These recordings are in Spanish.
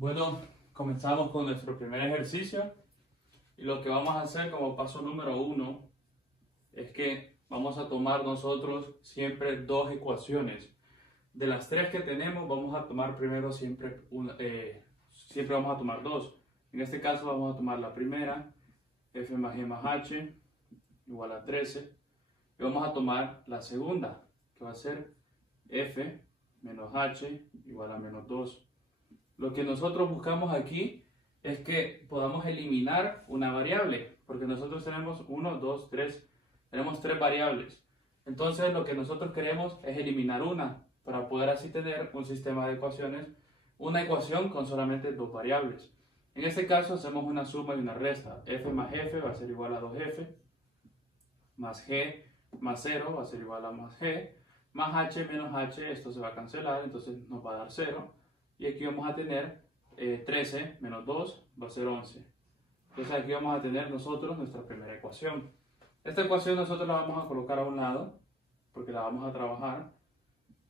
Bueno, comenzamos con nuestro primer ejercicio y lo que vamos a hacer como paso número 1 es que vamos a tomar nosotros siempre dos ecuaciones. De las tres que tenemos vamos a tomar primero siempre vamos a tomar dos. En este caso vamos a tomar la primera, f más g más h igual a 13, y vamos a tomar la segunda, que va a ser f menos h igual a menos 2. Lo que nosotros buscamos aquí es que podamos eliminar una variable, porque nosotros tenemos 1, 2, 3, tenemos 3 variables. Entonces lo que nosotros queremos es eliminar una, para poder así tener un sistema de ecuaciones, una ecuación con solamente dos variables. En este caso hacemos una suma y una resta. F más f va a ser igual a 2f, más g más 0 va a ser igual a más g, más h menos h, esto se va a cancelar, entonces nos va a dar 0. Y aquí vamos a tener 13 menos 2 va a ser 11. Entonces aquí vamos a tener nosotros nuestra primera ecuación. Esta ecuación nosotros la vamos a colocar a un lado, porque la vamos a trabajar,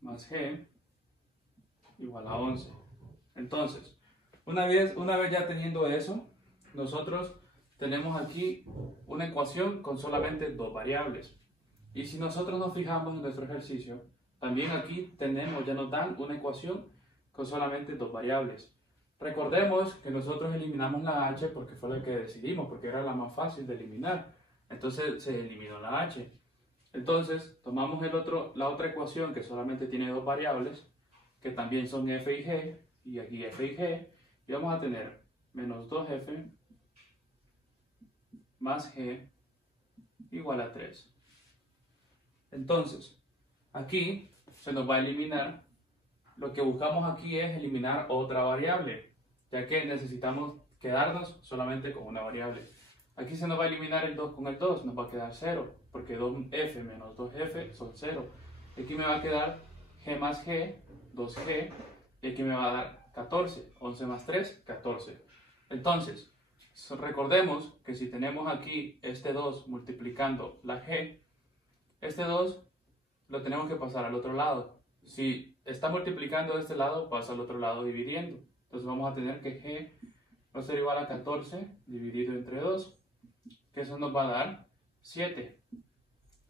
más g igual a 11. Entonces, una vez ya teniendo eso, nosotros tenemos aquí una ecuación con solamente dos variables. Y si nosotros nos fijamos en nuestro ejercicio, también aquí ya nos dan una ecuación con solamente dos variables. Recordemos que nosotros eliminamos la h porque fue la que decidimos, porque era la más fácil de eliminar. Entonces se eliminó la h. Entonces tomamos la otra ecuación que solamente tiene dos variables, que también son f y g, y aquí f y g, y vamos a tener menos 2f más g igual a 3. Entonces, aquí se nos va a eliminar. Lo que buscamos aquí es eliminar otra variable, ya que necesitamos quedarnos solamente con una variable. Aquí se nos va a eliminar el 2 con el 2, nos va a quedar 0, porque 2f menos 2f son 0. Aquí me va a quedar g más g, 2g, y aquí me va a dar 14, 11 más 3, 14. Entonces, recordemos que si tenemos aquí este 2 multiplicando la g, este 2 lo tenemos que pasar al otro lado. Si está multiplicando de este lado, pasa al otro lado dividiendo. Entonces vamos a tener que g va a ser igual a 14 dividido entre 2, que eso nos va a dar 7.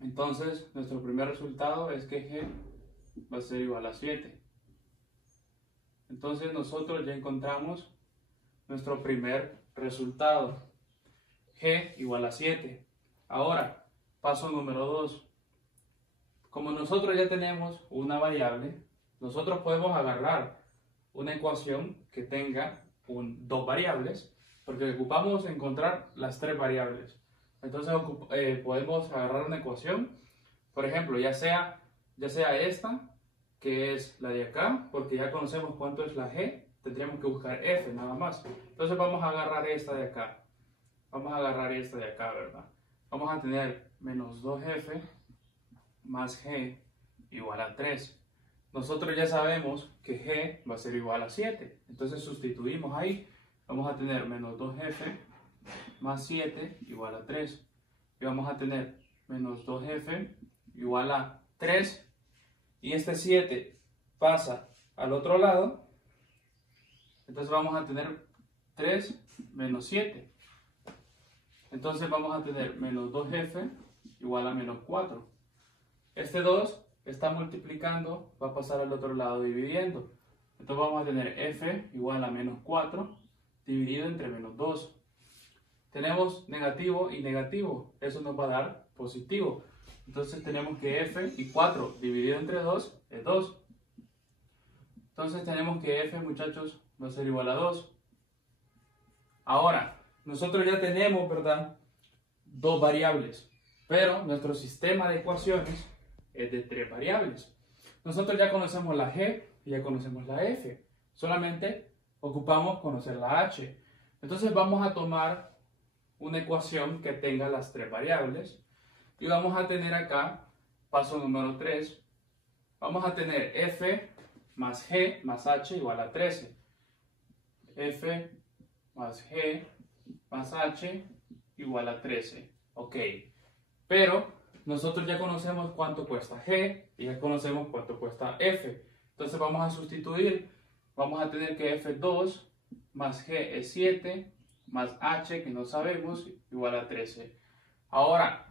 Entonces nuestro primer resultado es que g va a ser igual a 7. Entonces nosotros ya encontramos nuestro primer resultado, g igual a 7. Ahora, paso número 2. Como nosotros ya tenemos una variable, nosotros podemos agarrar una ecuación que tenga dos variables, porque ocupamos encontrar las tres variables. Entonces podemos agarrar una ecuación, por ejemplo, ya sea esta, que es la de acá, porque ya conocemos cuánto es la g, tendríamos que buscar f nada más. Entonces vamos a agarrar esta de acá. Vamos a agarrar esta de acá, ¿verdad? Vamos a tener menos 2f más g igual a 3. Nosotros ya sabemos que g va a ser igual a 7. Entonces sustituimos ahí. Vamos a tener menos 2f más 7 igual a 3. Y vamos a tener menos 2f igual a 3. Y este 7 pasa al otro lado. Entonces vamos a tener 3 menos 7. Entonces vamos a tener menos 2f igual a menos 4. Este 2 está multiplicando, va a pasar al otro lado dividiendo. Entonces vamos a tener f igual a menos 4 dividido entre menos 2. Tenemos negativo y negativo, eso nos va a dar positivo. Entonces tenemos que f y 4 dividido entre 2 es 2. Entonces tenemos que f, muchachos, va a ser igual a 2. Ahora, nosotros ya tenemos, ¿verdad?, dos variables, pero nuestro sistema de ecuaciones es de tres variables. Nosotros ya conocemos la g y ya conocemos la f, solamente ocupamos conocer la h. Entonces vamos a tomar una ecuación que tenga las tres variables y vamos a tener acá, paso número 3, vamos a tener f más g más h igual a 13. F más g más h igual a 13. Ok, pero nosotros ya conocemos cuánto cuesta g y ya conocemos cuánto cuesta f. Entonces vamos a sustituir. Vamos a tener que f2 más g es 7, más h, que no sabemos, igual a 13. Ahora,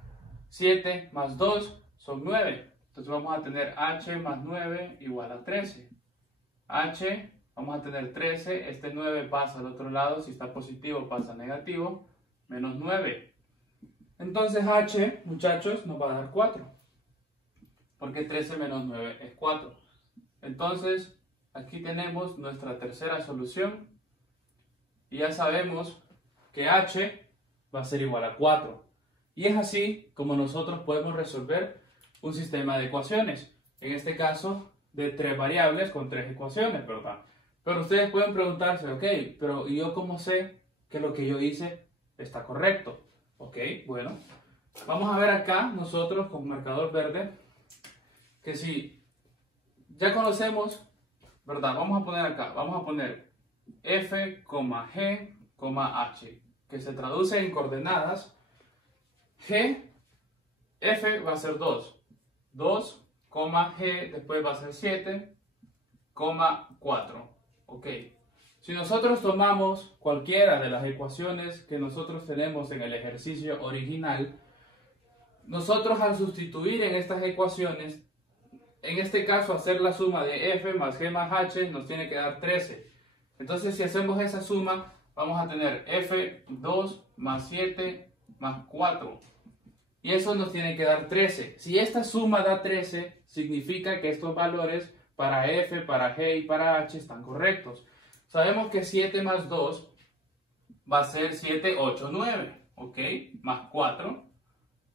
7 más 2 son 9. Entonces vamos a tener h más 9 igual a 13. H, vamos a tener 13. Este 9 pasa al otro lado. Si está positivo, pasa a negativo. Menos 9. Entonces h, muchachos, nos va a dar 4. Porque 13 menos 9 es 4. Entonces, aquí tenemos nuestra tercera solución. Y ya sabemos que h va a ser igual a 4. Y es así como nosotros podemos resolver un sistema de ecuaciones. En este caso, de 3 variables con 3 ecuaciones, ¿verdad? Pero ustedes pueden preguntarse, ok, pero ¿y yo cómo sé que lo que yo hice está correcto? Ok, bueno, vamos a ver acá nosotros con marcador verde que si ya conocemos, ¿verdad? Vamos a poner acá, vamos a poner f, g, h, que se traduce en coordenadas. G, f va a ser 2, g, después va a ser 7, 4, ok. Si nosotros tomamos cualquiera de las ecuaciones que nosotros tenemos en el ejercicio original, nosotros al sustituir en estas ecuaciones, en este caso hacer la suma de f más g más h nos tiene que dar 13. Entonces si hacemos esa suma, vamos a tener f2 más 7 más 4. Y eso nos tiene que dar 13. Si esta suma da 13, significa que estos valores para f, para g y para h están correctos. Sabemos que 7 más 2 va a ser 7, 8, 9. ¿Ok? Más 4.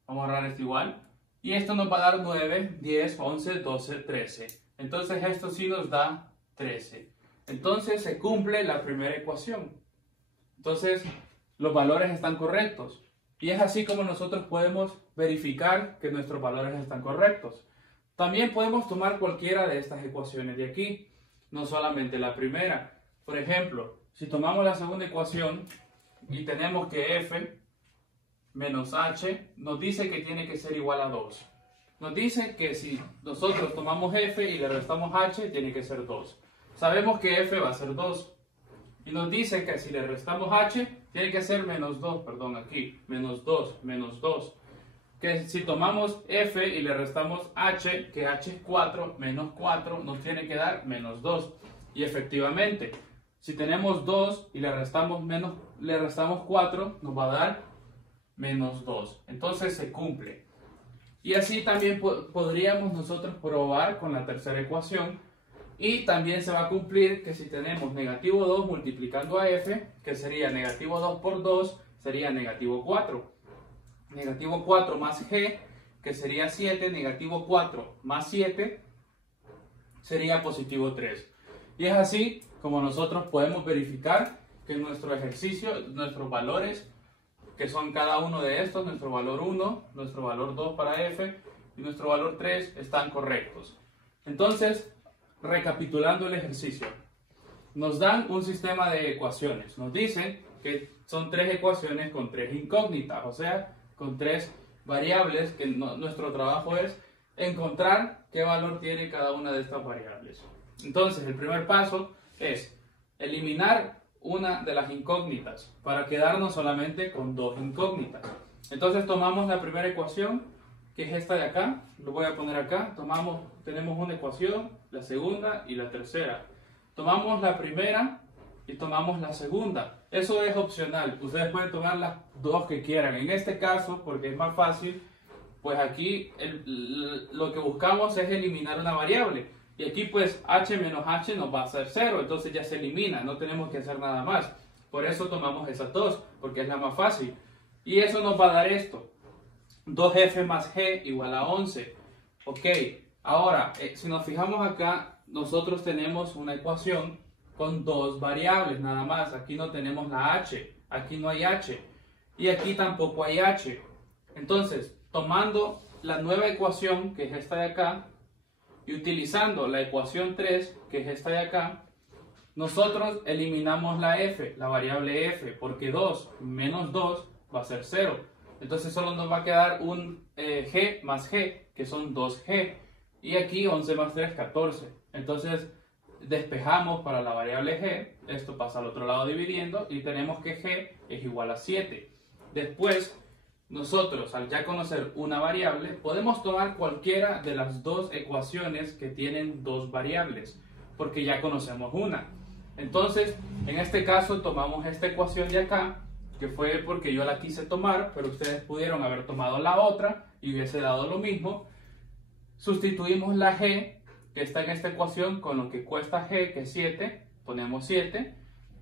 Vamos a ahorrar esto igual. Y esto nos va a dar 9, 10, 11, 12, 13. Entonces esto sí nos da 13. Entonces se cumple la primera ecuación. Entonces los valores están correctos. Y es así como nosotros podemos verificar que nuestros valores están correctos. También podemos tomar cualquiera de estas ecuaciones de aquí, no solamente la primera. Por ejemplo, si tomamos la segunda ecuación y tenemos que f menos h nos dice que tiene que ser igual a 2. Nos dice que si nosotros tomamos f y le restamos h, tiene que ser 2. Sabemos que f va a ser 2. Y nos dice que si le restamos h, tiene que ser menos 2, perdón, aquí, menos 2, menos 2. Que si tomamos f y le restamos h, que h es 4, menos 4, nos tiene que dar menos 2. Y efectivamente, si tenemos 2 y le restamos 4, nos va a dar menos 2. Entonces se cumple. Y así también podríamos nosotros probar con la tercera ecuación. Y también se va a cumplir que si tenemos negativo 2 multiplicando a f, que sería negativo 2 por 2, sería negativo 4. Negativo 4 más g, que sería 7, negativo 4 más 7, sería positivo 3. Y es así como nosotros podemos verificar que nuestro ejercicio, nuestros valores, que son cada uno de estos, nuestro valor 1, nuestro valor 2 para f y nuestro valor 3, están correctos. Entonces, recapitulando el ejercicio, nos dan un sistema de ecuaciones. Nos dicen que son 3 ecuaciones con 3 incógnitas, o sea, con 3 variables, que nuestro trabajo es encontrar qué valor tiene cada una de estas variables. Entonces, el primer paso es eliminar una de las incógnitas para quedarnos solamente con 2 incógnitas. Entonces, tomamos la primera ecuación, que es esta de acá, lo voy a poner acá, tenemos una ecuación, la segunda y la tercera. Tomamos la primera y tomamos la segunda. Eso es opcional, ustedes pueden tomar las 2 que quieran. En este caso, porque es más fácil, pues aquí lo que buscamos es eliminar una variable. Y aquí pues h menos h nos va a ser 0, entonces ya se elimina, no tenemos que hacer nada más. Por eso tomamos esas 2, porque es la más fácil. Y eso nos va a dar esto. 2f más g igual a 11. Ok, ahora, si nos fijamos acá, nosotros tenemos una ecuación con 2 variables nada más. Aquí no tenemos la h, aquí no hay h y aquí tampoco hay h. Entonces, tomando la nueva ecuación, que es esta de acá, y utilizando la ecuación 3, que es esta de acá, nosotros eliminamos la f, la variable f, porque 2 menos 2 va a ser 0. Entonces solo nos va a quedar un g más g, que son 2g. Y aquí 11 más 3, 14. Entonces despejamos para la variable g, esto pasa al otro lado dividiendo y tenemos que g es igual a 7. Después, nosotros al ya conocer una variable, podemos tomar cualquiera de las dos ecuaciones que tienen dos variables, porque ya conocemos una. Entonces, en este caso tomamos esta ecuación de acá, que fue porque yo la quise tomar, pero ustedes pudieron haber tomado la otra y hubiese dado lo mismo. Sustituimos la g que está en esta ecuación con lo que cuesta g, que es 7, ponemos 7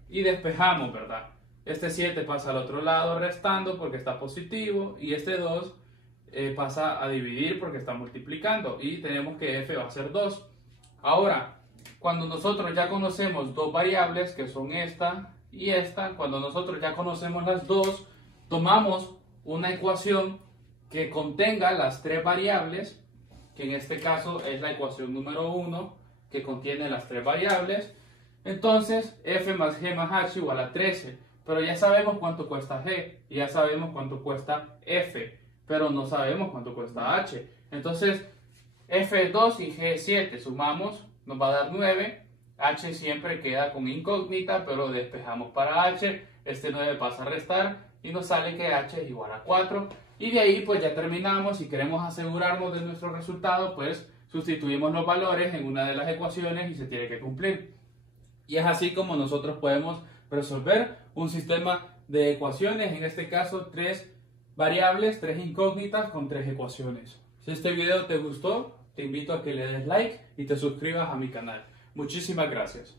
y despejamos, ¿verdad? Este 7 pasa al otro lado restando porque está positivo y este 2 pasa a dividir porque está multiplicando y tenemos que f va a ser 2. Ahora, cuando nosotros ya conocemos dos variables que son esta y esta, cuando nosotros ya conocemos las dos, tomamos una ecuación que contenga las tres variables, que en este caso es la ecuación número 1, que contiene las tres variables. Entonces, f más g más h igual a 13. Pero ya sabemos cuánto cuesta g, y ya sabemos cuánto cuesta f, pero no sabemos cuánto cuesta h. Entonces, f es 2 y g es 7. Sumamos, nos va a dar 9. H siempre queda con incógnita, pero despejamos para h. Este 9 pasa a restar y nos sale que h es igual a 4. Y de ahí pues ya terminamos. Si queremos asegurarnos de nuestro resultado, pues sustituimos los valores en una de las ecuaciones y se tiene que cumplir. Y es así como nosotros podemos resolver un sistema de ecuaciones, en este caso 3 variables, 3 incógnitas con 3 ecuaciones. Si este video te gustó, te invito a que le des like y te suscribas a mi canal. Muchísimas gracias.